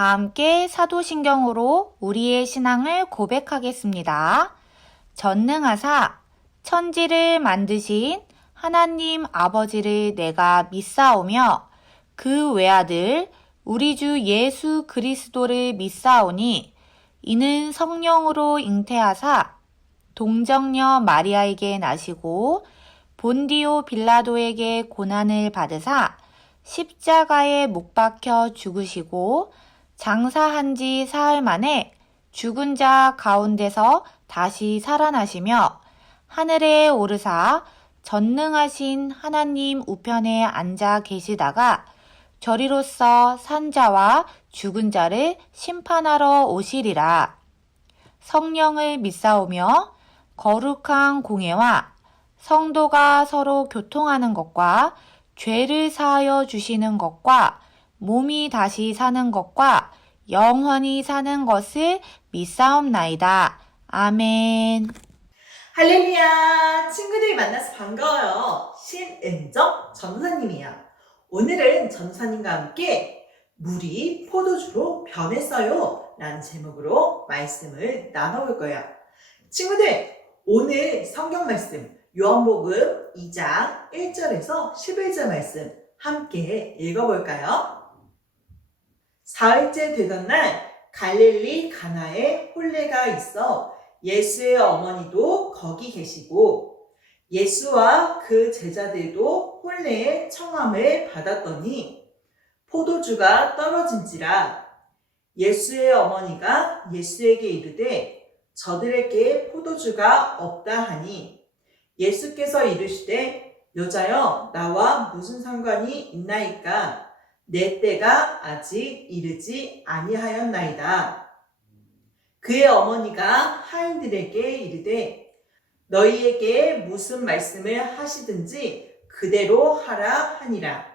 다 함께 사도신경으로 우리의 신앙을 고백하겠습니다. 전능하사 천지를 만드신 하나님 아버지를 내가 믿사오며 그 외아들 우리 주 예수 그리스도를 믿사오니 이는 성령으로 잉태하사 동정녀 마리아에게 나시고 본디오 빌라도에게 고난을 받으사 십자가에 못 박혀 죽으시고 장사한 지 사흘 만에 죽은 자 가운데서 다시 살아나시며 하늘에 오르사 전능하신 하나님 우편에 앉아 계시다가 저리로서 산 자와 죽은 자를 심판하러 오시리라. 성령을 믿사오며 거룩한 공예와 성도가 서로 교통하는 것과 죄를 사하여 주시는 것과 몸이 다시 사는 것과 영원히 사는 것을 믿사옵나이다. 아멘. 할렐루야! 친구들이 만나서 반가워요. 신은정 전도사님이에요. 오늘은 전도사님과 함께 물이 포도주로 변했어요 라는 제목으로 말씀을 나눠볼 거예요. 친구들, 오늘 성경 말씀 요한복음 2장 1절에서 11절 말씀 함께 읽어볼까요? 사흘째 되던 날 갈릴리 가나에 혼례가 있어 예수의 어머니도 거기 계시고 예수와 그 제자들도 혼례의 청함을 받았더니 포도주가 떨어진지라. 예수의 어머니가 예수에게 이르되 저들에게 포도주가 없다 하니 예수께서 이르시되 여자여 나와 무슨 상관이 있나이까 내 때가 아직 이르지 아니하였나이다. 그의 어머니가 하인들에게 이르되 너희에게 무슨 말씀을 하시든지 그대로 하라 하니라.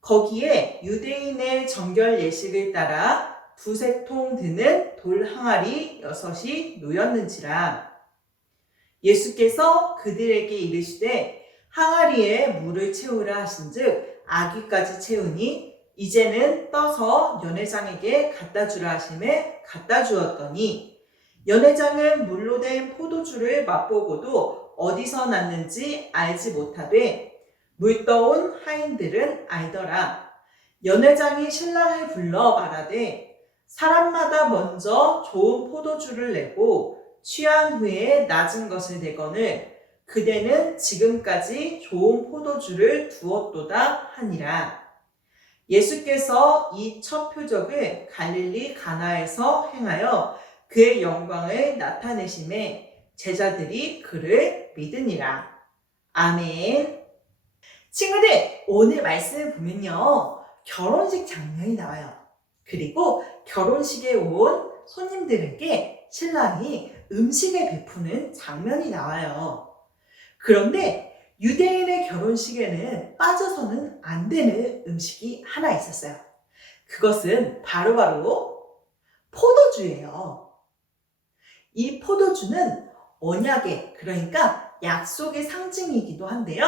거기에 유대인의 정결 예식을 따라 두세 통 드는 돌 항아리 6이 놓였는지라. 예수께서 그들에게 이르시되 항아리에 물을 채우라 하신즉 아귀까지 채우니 이제는 떠서 연회장에게 갖다 주라 하심에 갖다 주었더니 연회장은 물로 된 포도주를 맛보고도 어디서 났는지 알지 못하되 물 떠온 하인들은 알더라. 연회장이 신랑을 불러 말하되 사람마다 먼저 좋은 포도주를 내고 취한 후에 낮은 것을 내거늘 그대는 지금까지 좋은 포도주를 두었도다 하니라. 예수께서 이 첫 표적을 갈릴리 가나에서 행하여 그의 영광을 나타내심에 제자들이 그를 믿으니라. 아멘. 친구들, 오늘 말씀을 보면요, 결혼식 장면이 나와요. 그리고 결혼식에 온 손님들에게 신랑이 음식을 베푸는 장면이 나와요. 그런데 유대인의 결혼식에는 빠져서는 안 되는 음식이 하나 있었어요. 그것은 바로 포도주예요. 이 포도주는 언약의, 그러니까 약속의 상징이기도 한데요.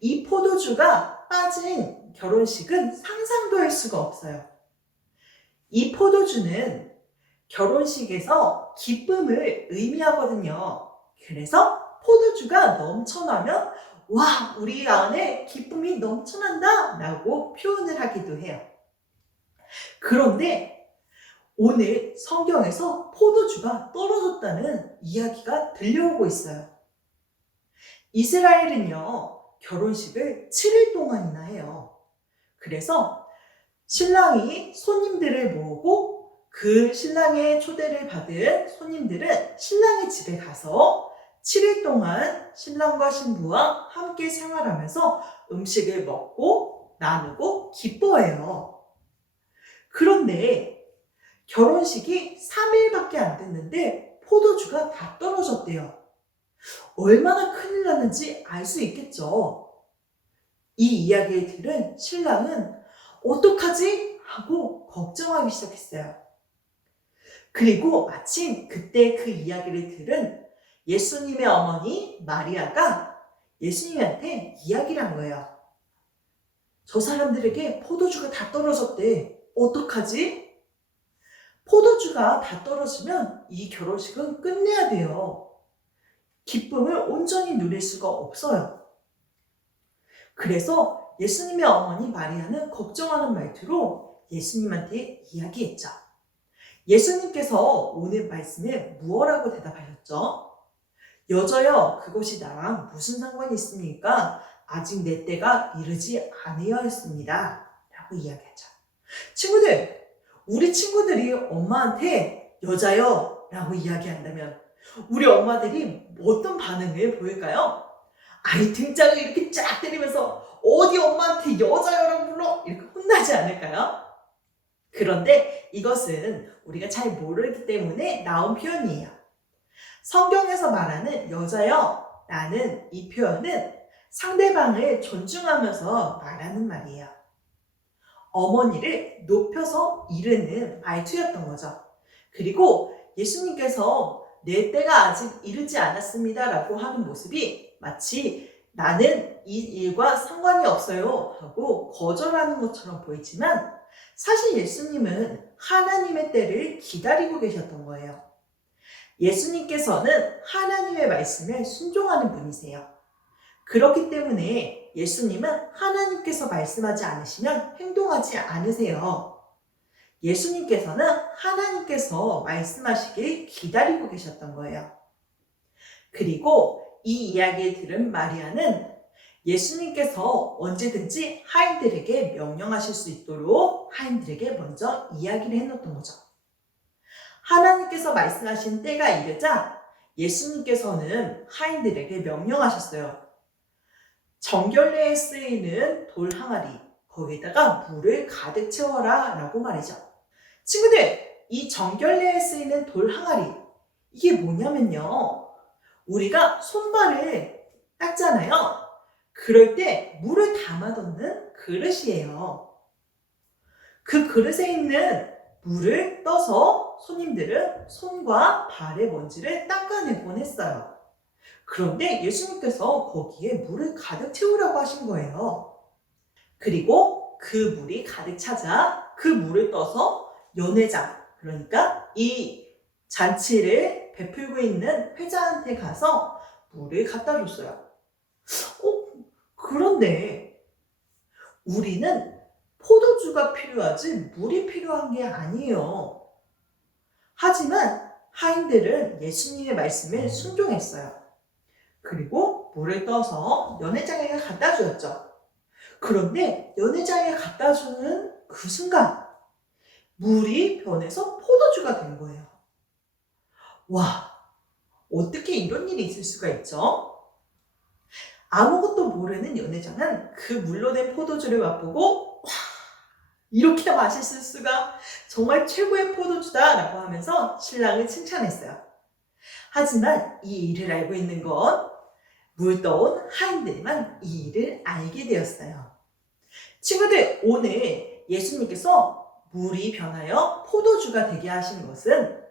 이 포도주가 빠진 결혼식은 상상도 할 수가 없어요. 이 포도주는 결혼식에서 기쁨을 의미하거든요. 그래서 포도주가 넘쳐나면 와, 우리 안에 기쁨이 넘쳐난다 라고 표현을 하기도 해요. 그런데 오늘 성경에서 포도주가 떨어졌다는 이야기가 들려오고 있어요. 이스라엘은요, 결혼식을 7일 동안이나 해요. 그래서 신랑이 손님들을 모으고 그 신랑의 초대를 받은 손님들은 신랑의 집에 가서 7일 동안 신랑과 신부와 함께 생활하면서 음식을 먹고 나누고 기뻐해요. 그런데 결혼식이 3일밖에 안 됐는데 포도주가 다 떨어졌대요. 얼마나 큰일 났는지 알 수 있겠죠. 이 이야기를 들은 신랑은 어떡하지? 하고 걱정하기 시작했어요. 그리고 마침 그때 그 이야기를 들은 예수님의 어머니 마리아가 예수님한테 이야기를 한 거예요. 저 사람들에게 포도주가 다 떨어졌대. 어떡하지? 포도주가 다 떨어지면 이 결혼식은 끝내야 돼요. 기쁨을 온전히 누릴 수가 없어요. 그래서 예수님의 어머니 마리아는 걱정하는 말투로 예수님한테 이야기했죠. 예수님께서 오늘 말씀에 무엇라고 대답하셨죠? 여자여, 그것이 나랑 무슨 상관이 있습니까? 아직 내 때가 이르지 아니하였습니다. 라고 이야기하죠. 친구들, 우리 친구들이 엄마한테 여자여 라고 이야기한다면 우리 엄마들이 어떤 반응을 보일까요? 아이 등짝을 이렇게 쫙 때리면서 어디 엄마한테 여자여라고 불러? 이렇게 혼나지 않을까요? 그런데 이것은 우리가 잘 모르기 때문에 나온 표현이에요. 성경에서 말하는 여자여 라는 이 표현은 상대방을 존중하면서 말하는 말이에요. 어머니를 높여서 이르는 말투였던 거죠. 그리고 예수님께서 내 때가 아직 이르지 않았습니다 라고 하는 모습이 마치 나는 이 일과 상관이 없어요 하고 거절하는 것처럼 보이지만 사실 예수님은 하나님의 때를 기다리고 계셨던 거예요. 예수님께서는 하나님의 말씀에 순종하는 분이세요. 그렇기 때문에 예수님은 하나님께서 말씀하지 않으시면 행동하지 않으세요. 예수님께서는 하나님께서 말씀하시길 기다리고 계셨던 거예요. 그리고 이 이야기를 들은 마리아는 예수님께서 언제든지 하인들에게 명령하실 수 있도록 하인들에게 먼저 이야기를 해놓았던 거죠. 하나님께서 말씀하신 때가 이르자 예수님께서는 하인들에게 명령하셨어요. 정결례에 쓰이는 돌 항아리, 거기에다가 물을 가득 채워라 라고 말이죠. 친구들, 이 정결례에 쓰이는 돌 항아리, 이게 뭐냐면요. 우리가 손발을 닦잖아요. 그럴 때 물을 담아놓는 그릇이에요. 그 그릇에 있는 물을 떠서 손님들은 손과 발의 먼지를 닦아내곤 했어요. 그런데 예수님께서 거기에 물을 가득 채우라고 하신 거예요. 그리고 그 물이 가득 차자 그 물을 떠서 연회장, 그러니까 이 잔치를 베풀고 있는 회장한테 가서 물을 갖다 줬어요. 그런데 우리는 포도주가 필요하지 물이 필요한 게 아니에요. 하지만 하인들은 예수님의 말씀에 순종했어요. 그리고 물을 떠서 연회장에게 갖다 주었죠. 그런데 연회장에 갖다 주는 그 순간 물이 변해서 포도주가 된 거예요. 와, 어떻게 이런 일이 있을 수가 있죠? 아무것도 모르는 연회장은 그 물로 된 포도주를 맛보고 와, 이렇게 맛있을 수가, 정말 최고의 포도주다 라고 하면서 신랑을 칭찬했어요. 하지만 이 일을 알고 있는 건 물 떠온 하인들만 이 일을 알게 되었어요. 친구들, 오늘 예수님께서 물이 변하여 포도주가 되게 하신 것은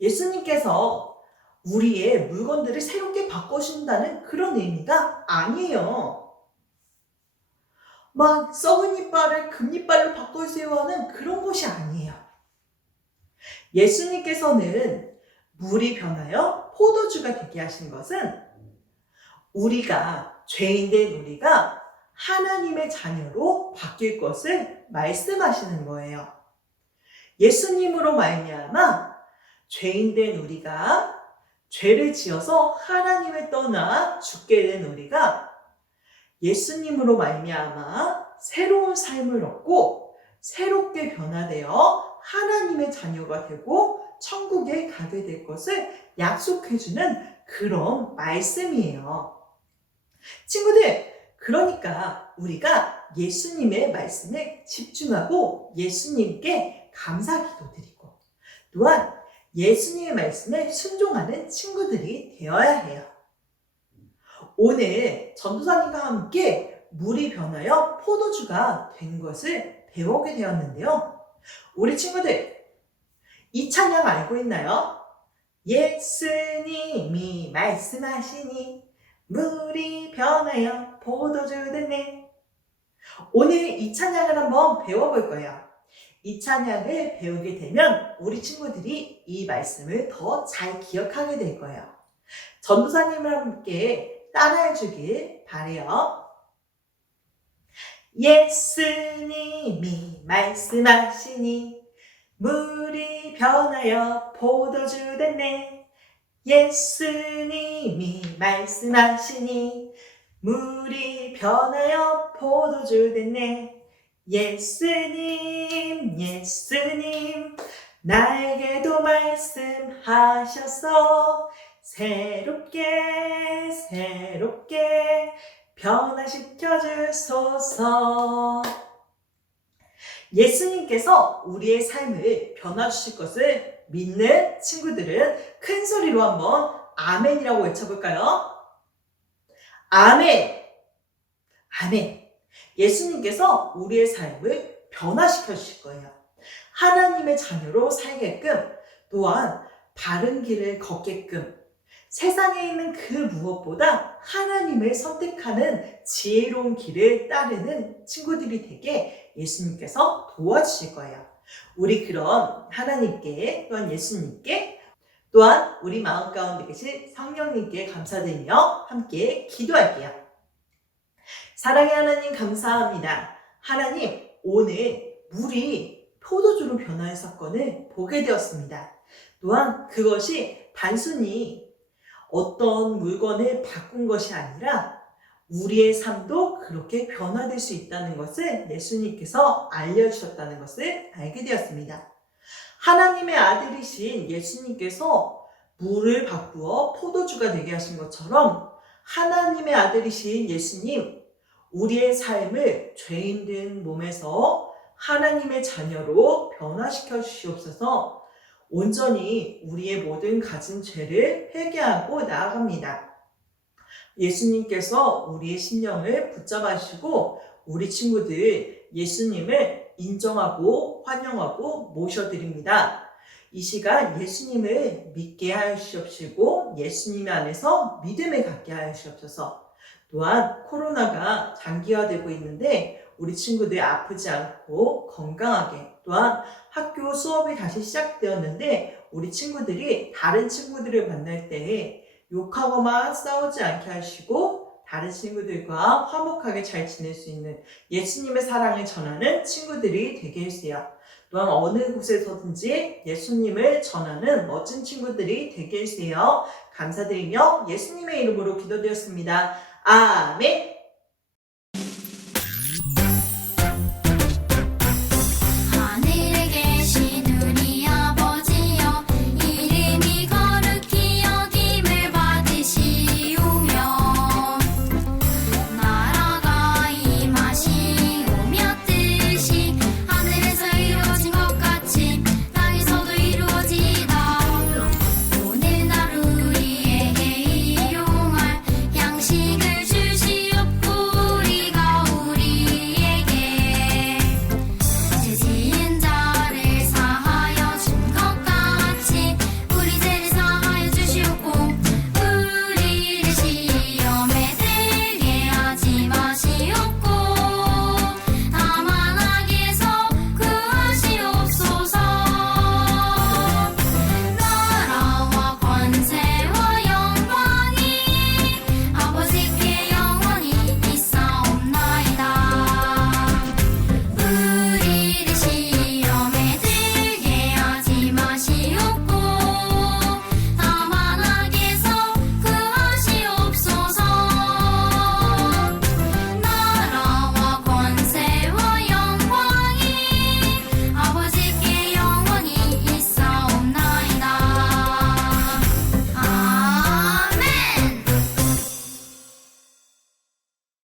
예수님께서 우리의 물건들을 새롭게 바꿔준다는 그런 의미가 아니에요. 막 썩은 이빨을 금이빨로 바꿔주세요 하는 그런 것이 아니에요. 예수님께서는 물이 변하여 포도주가 되게 하신 것은 우리가, 죄인된 우리가 하나님의 자녀로 바뀔 것을 말씀하시는 거예요. 예수님으로 말미암아 죄인된 우리가, 죄를 지어서 하나님을 떠나 죽게 된 우리가 예수님으로 말미암아 새로운 삶을 얻고 새롭게 변화되어 하나님의 자녀가 되고 천국에 가게 될 것을 약속해주는 그런 말씀이에요. 친구들, 그러니까 우리가 예수님의 말씀에 집중하고 예수님께 감사기도 드리고 또한 예수님의 말씀에 순종하는 친구들이 되어야 해요. 오늘 전도사님과 함께 물이 변하여 포도주가 된 것을 배우게 되었는데요. 우리 친구들, 이 찬양 알고 있나요? 예수님이 말씀하시니 물이 변하여 포도주 됐네. 오늘 이 찬양을 한번 배워볼 거예요. 이 찬양을 배우게 되면 우리 친구들이 이 말씀을 더 잘 기억하게 될 거예요. 전도사님과 함께 따라해 주길 바래요. 예수님이 말씀하시니 물이 변하여 포도주 됐네. 예수님이 말씀하시니 물이 변하여 포도주 됐네. 예수님 예수님 나에게도 말씀하셔서 새롭게 변화시켜 주소서. 예수님께서 우리의 삶을 변화주실 것을 믿는 친구들은 큰 소리로 한번 아멘이라고 외쳐볼까요? 아멘! 아멘! 예수님께서 우리의 삶을 변화시켜 주실 거예요. 하나님의 자녀로 살게끔, 또한 바른 길을 걷게끔, 세상에 있는 그 무엇보다 하나님을 선택하는 지혜로운 길을 따르는 친구들이 되게 예수님께서 도와주실 거예요. 우리 그런 하나님께, 또한 예수님께, 또한 우리 마음 가운데 계신 성령님께 감사드리며 함께 기도할게요. 사랑의 하나님 감사합니다. 하나님, 오늘 물이 포도주로 변화의 사건을 보게 되었습니다. 또한 그것이 단순히 어떤 물건을 바꾼 것이 아니라 우리의 삶도 그렇게 변화될 수 있다는 것을 예수님께서 알려주셨다는 것을 알게 되었습니다. 하나님의 아들이신 예수님께서 물을 바꾸어 포도주가 되게 하신 것처럼 하나님의 아들이신 예수님, 우리의 삶을 죄인된 몸에서 하나님의 자녀로 변화시켜 주시옵소서. 온전히 우리의 모든 가진 죄를 회개하고 나아갑니다. 예수님께서 우리의 심령을 붙잡아 주시고 우리 친구들 예수님을 인정하고 환영하고 모셔드립니다. 이 시간 예수님을 믿게 하여 주시옵시고 예수님 안에서 믿음을 갖게 하여 주시옵소서. 또한 코로나가 장기화되고 있는데 우리 친구들 아프지 않고 건강하게, 또한 학교 수업이 다시 시작되었는데 우리 친구들이 다른 친구들을 만날 때 욕하고만 싸우지 않게 하시고 다른 친구들과 화목하게 잘 지낼 수 있는 예수님의 사랑을 전하는 친구들이 되게 해주세요. 또한 어느 곳에서든지 예수님을 전하는 멋진 친구들이 되게 해주세요. 감사드리며 예수님의 이름으로 기도드렸습니다. 아멘.